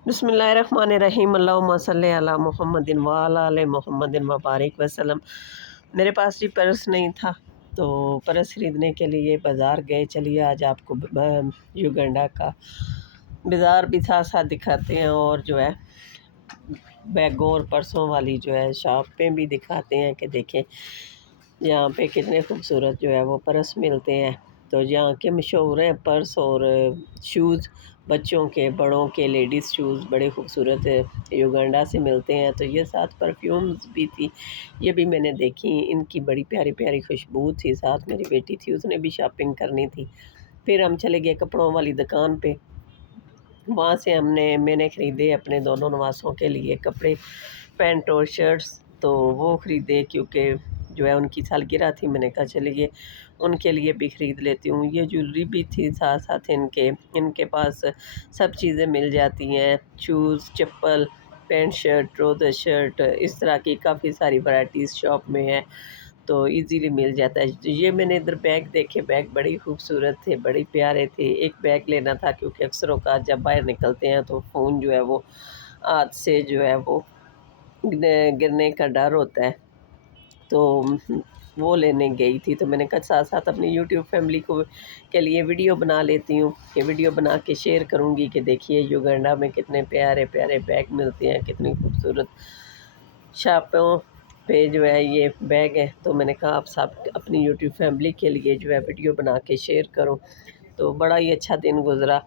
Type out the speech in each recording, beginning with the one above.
बिस्मिल्लाहिर्रहमानिर्रहीम अल्लाहुम्मा सल्ली अला मुहम्मदिन व अला आले मुहम्मदिन व बारिक वसल्लम। मेरे पास भी पर्स नहीं था, तो पर्स ख़रीदने के लिए बाज़ार गए। चलिए आज आपको युगांडा का बाज़ार भी साथ साथ दिखाते हैं, और जो है बैगों और पर्सों वाली जो है शॉपें भी दिखाते हैं कि देखें यहाँ पे कितने खूबसूरत जो है वो पर्स मिलते हैं। तो यहाँ के मशहूर हैं पर्स और शूज़, बच्चों के, बड़ों के, लेडीज़ शूज़ बड़े खूबसूरत युगांडा से मिलते हैं। तो ये साथ परफ्यूम्स भी थी, ये भी मैंने देखी, इनकी बड़ी प्यारी प्यारी खुशबू थी। साथ मेरी बेटी थी, उसने भी शॉपिंग करनी थी। फिर हम चले गए कपड़ों वाली दुकान पे। वहाँ से मैंने ख़रीदे अपने दोनों नवासों के लिए कपड़े, पैंट और शर्ट्स। तो वो ख़रीदे क्योंकि जो है उनकी सालगिरह थी। मैंने कहा चलिए उनके लिए भी ख़रीद लेती हूँ। ये ज्वेलरी भी थी साथ साथ इनके पास सब चीज़ें मिल जाती हैं, शूज़, चप्पल, पैंट शर्ट, ट्राउज़र शर्ट, इस तरह की काफ़ी सारी वैराइटीज़ शॉप में है, तो इजीली मिल जाता है। तो ये मैंने इधर बैग देखे, बैग बड़े खूबसूरत थे, बड़े प्यारे थे। एक बैग लेना था क्योंकि अक्सर औक़ात जब बाहर निकलते हैं तो फ़ोन जो है वो हाथ से जो है वो गिरने का डर होता है। तो वो लेने गई थी, तो मैंने कहा साथ साथ अपनी यूट्यूब फैमिली को के लिए वीडियो बना लेती हूँ, कि वीडियो बना के शेयर करूँगी कि देखिए युगांडा में कितने प्यारे प्यारे बैग मिलते हैं, कितनी खूबसूरत शॉपों पे जो है ये बैग है। तो मैंने कहा आप सब अपनी यूट्यूब फैमिली के लिए जो है वीडियो बना के शेयर करूँ। तो बड़ा ही अच्छा दिन गुज़रा।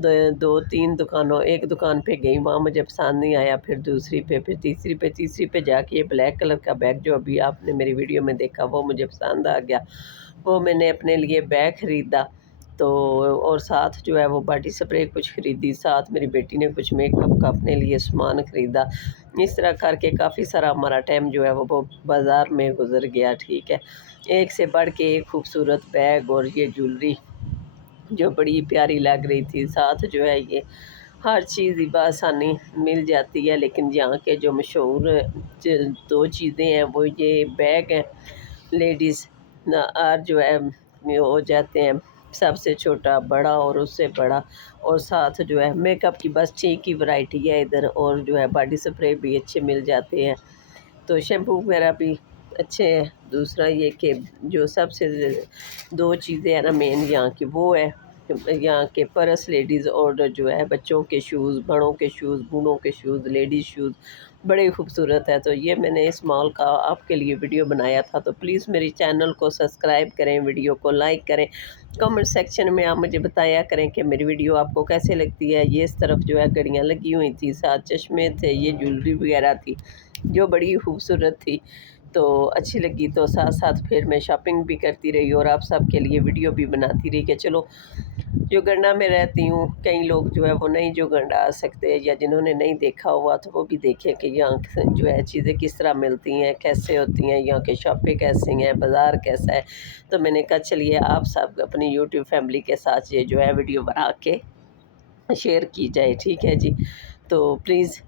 दो तीन दुकानों, एक दुकान पे गई, वहाँ मुझे पसंद नहीं आया, फिर दूसरी पे, फिर तीसरी पे जाके ये ब्लैक कलर का बैग जो अभी आपने मेरी वीडियो में देखा वो मुझे पसंद आ गया। वो मैंने अपने लिए बैग ख़रीदा। तो और साथ जो है वो बॉडी स्प्रे कुछ ख़रीदी, साथ मेरी बेटी ने कुछ मेकअप का अपने लिए सामान ख़रीदा। इस तरह करके काफ़ी सारा हमारा टाइम जो है वो बाज़ार में गुज़र गया, ठीक है। एक से बढ़ के एक खूबसूरत बैग और ये ज्वेलरी जो बड़ी प्यारी लग रही थी। साथ जो है ये हर चीज़ ही बआसानी मिल जाती है, लेकिन यहाँ के जो मशहूर दो चीज़ें हैं वो ये बैग हैं लेडीज़ और जो है हो जाते हैं सबसे छोटा, बड़ा और उससे बड़ा, और साथ जो है मेकअप की बस ठीक ही वैरायटी है इधर, और जो है बॉडी स्प्रे भी अच्छे मिल जाते हैं। तो शैम्पू वगैरह भी अच्छे हैं। दूसरा ये कि जो सबसे दो चीज़ें हैं ना मेन यहाँ की, वो है यहाँ के पर्स लेडीज़, और जो है बच्चों के शूज़, बड़ों के शूज़, बूढ़ों के शूज़, लेडीज़ शूज़ बड़े खूबसूरत है। तो ये मैंने इस मॉल का आपके लिए वीडियो बनाया था, तो प्लीज़ मेरी चैनल को सब्सक्राइब करें, वीडियो को लाइक करें, कमेंट सेक्शन में आप मुझे बताया करें कि मेरी वीडियो आपको कैसे लगती है। ये इस तरफ जो है घड़ियाँ लगी हुई थी, साथ चश्मे थे, ये ज्वेलरी वगैरह थी जो बड़ी खूबसूरत थी, तो अच्छी लगी। तो साथ साथ फिर मैं शॉपिंग भी करती रही और आप सब के लिए वीडियो भी बनाती रही कि चलो युगांडा में रहती हूँ, कई लोग जो है वो नहीं युगांडा आ सकते, या जिन्होंने नहीं देखा हुआ तो वो भी देखें कि यहाँ जो है चीज़ें किस तरह मिलती हैं, कैसे होती हैं, यहाँ के शॉपें कैसी हैं, बाज़ार कैसा है। तो मैंने कहा चलिए आप सब अपनी यूट्यूब फैमिली के साथ ये जो है वीडियो बना के शेयर की जाए, ठीक है जी। तो प्लीज़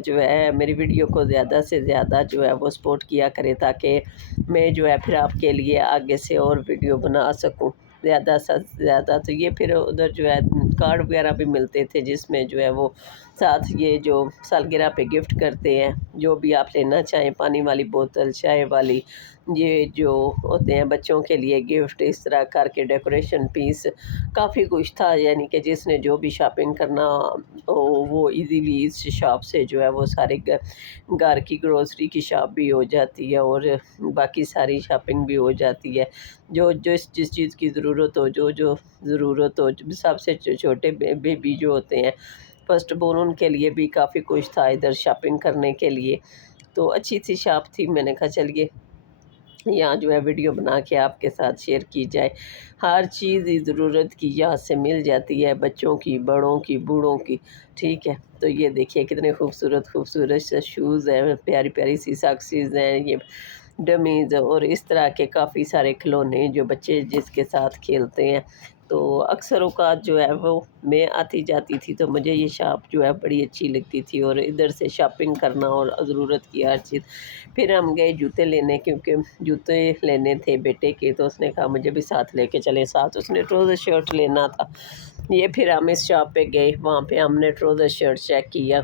जो है मेरी वीडियो को ज़्यादा से ज़्यादा जो है वो सपोर्ट किया करें, ताकि मैं जो है फिर आपके लिए आगे से और वीडियो बना सकूं ज़्यादा से ज़्यादा। तो ये फिर उधर जो है कार्ड वगैरह भी मिलते थे, जिसमें जो है वो साथ ये जो सालगिरह पे गिफ्ट करते हैं, जो भी आप लेना चाहें, पानी वाली बोतल, चाय वाली, ये जो होते हैं बच्चों के लिए गिफ्ट, इस तरह करके डेकोरेशन पीस काफ़ी कुछ था। यानी कि जिसने जो भी शॉपिंग करना हो वो इजीली इस शॉप से जो है वो सारे घर की ग्रोसरी की शॉप भी हो जाती है, और बाकी सारी शॉपिंग भी हो जाती है। जो जिस चीज़ की ज़रूरत हो, जो ज़रूरत हो, सबसे छोटे बेबी जो होते हैं फर्स्ट बोर्न, उनके लिए भी काफ़ी कुछ था इधर शॉपिंग करने के लिए। तो अच्छी सी शॉप थी। मैंने कहा चलिए यहाँ जो है वीडियो बना के आपके साथ शेयर की जाए। हर चीज़ ज़रूरत की यहाँ से मिल जाती है, बच्चों की, बड़ों की, बूढ़ों की, ठीक है। तो ये देखिए कितने खूबसूरत खूबसूरत से शूज़ हैं, प्यारी प्यारी सी सॉक्सेस हैं, ये डमीज़, और इस तरह के काफ़ी सारे खिलौने जो बच्चे जिसके साथ खेलते हैं। तो अक्सर औक़ात जो है वो मैं आती जाती थी, तो मुझे ये शॉप जो है बड़ी अच्छी लगती थी, और इधर से शॉपिंग करना और ज़रूरत की हर चीज़। फिर हम गए जूते लेने, क्योंकि जूते लेने थे बेटे के, तो उसने कहा मुझे भी साथ लेके चलें। साथ उसने ट्राउज़र शर्ट लेना था, یہ پھر ہم اس شاپ پہ گئے، وہاں پہ ہم نے ٹروزر شرٹ چیک کیا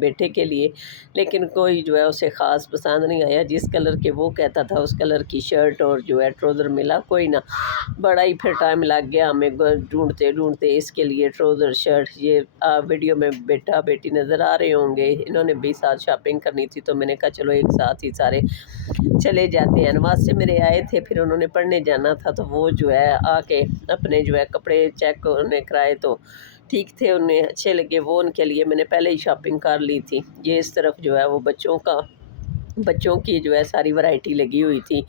بیٹے کے لیے، لیکن کوئی جو ہے اسے خاص پسند نہیں آیا۔ جس کلر کے وہ کہتا تھا اس کلر کی شرٹ اور جو ہے ٹروزر ملا کوئی نہ، بڑا ہی پھر ٹائم لگ گیا ہمیں ڈھونڈتے ڈھونڈتے اس کے لیے ٹروزر شرٹ۔ یہ ویڈیو میں بیٹا بیٹی نظر آ رہے ہوں گے، انہوں نے بھی ساتھ شاپنگ کرنی تھی تو میں نے کہا چلو ایک ساتھ ہی سارے چلے جاتے ہیں۔ نماز سے میرے آئے تھے، پھر انہوں نے پڑھنے جانا تھا تو وہ جو ہے آ کے اپنے جو ہے کپڑے چیک انہیں کرائے تو ٹھیک تھے، انہیں اچھے لگے، وہ ان کے لیے میں نے پہلے ہی شاپنگ کر لی تھی۔ یہ اس طرف جو ہے وہ بچوں کی جو ہے ساری ورائٹی لگی ہوئی تھی،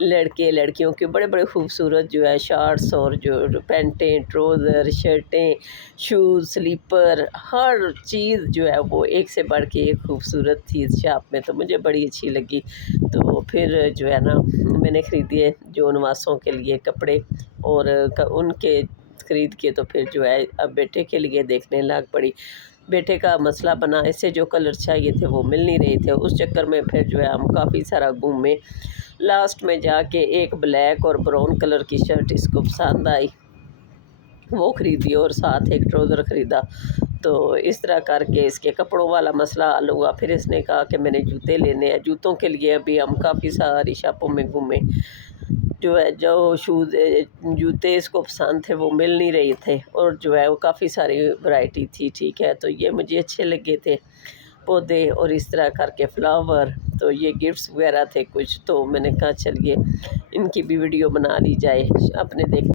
لڑکے لڑکیوں کے بڑے بڑے خوبصورت جو ہے شارٹس اور جو پینٹیں، ٹروزر، شرٹیں، شوز، سلیپر، ہر چیز جو ہے وہ ایک سے بڑھ کے ایک خوبصورت تھی اس شاپ میں، تو مجھے بڑی اچھی لگی۔ تو پھر جو ہے نا میں نے خریدے جو نواسوں کے لیے کپڑے، اور ان کے خرید کے تو پھر جو ہے اب بیٹے کے لیے دیکھنے لگ پڑی۔ بیٹے کا مسئلہ بنا، اسے جو کلر چاہیے تھے وہ مل نہیں رہے تھے، اس چکر میں پھر جو ہے ہم کافی سارا گھومے، لاسٹ میں جا کے ایک بلیک اور براؤن کلر کی شرٹ اس کو پسند آئی، وہ خریدی اور ساتھ ایک ٹروزر خریدا۔ تو اس طرح کر کے اس کے کپڑوں والا مسئلہ حل ہوا۔ پھر اس نے کہا کہ میں نے جوتے لینے ہیں، جوتوں کے لیے ابھی ہم کافی ساری شاپوں میں گھومے، جو ہے جو شوز جوتے اس کو پسند تھے وہ مل نہیں رہے تھے، اور جو ہے وہ کافی ساری ورائٹی تھی، ٹھیک ہے، تو یہ مجھے اچھے لگے تھے پودے اور اس طرح کر کے فلاور، تو یہ گفٹس وغیرہ تھے کچھ، تو میں نے کہا چلیے ان کی بھی ویڈیو بنا لی جائے، اپنے دیکھ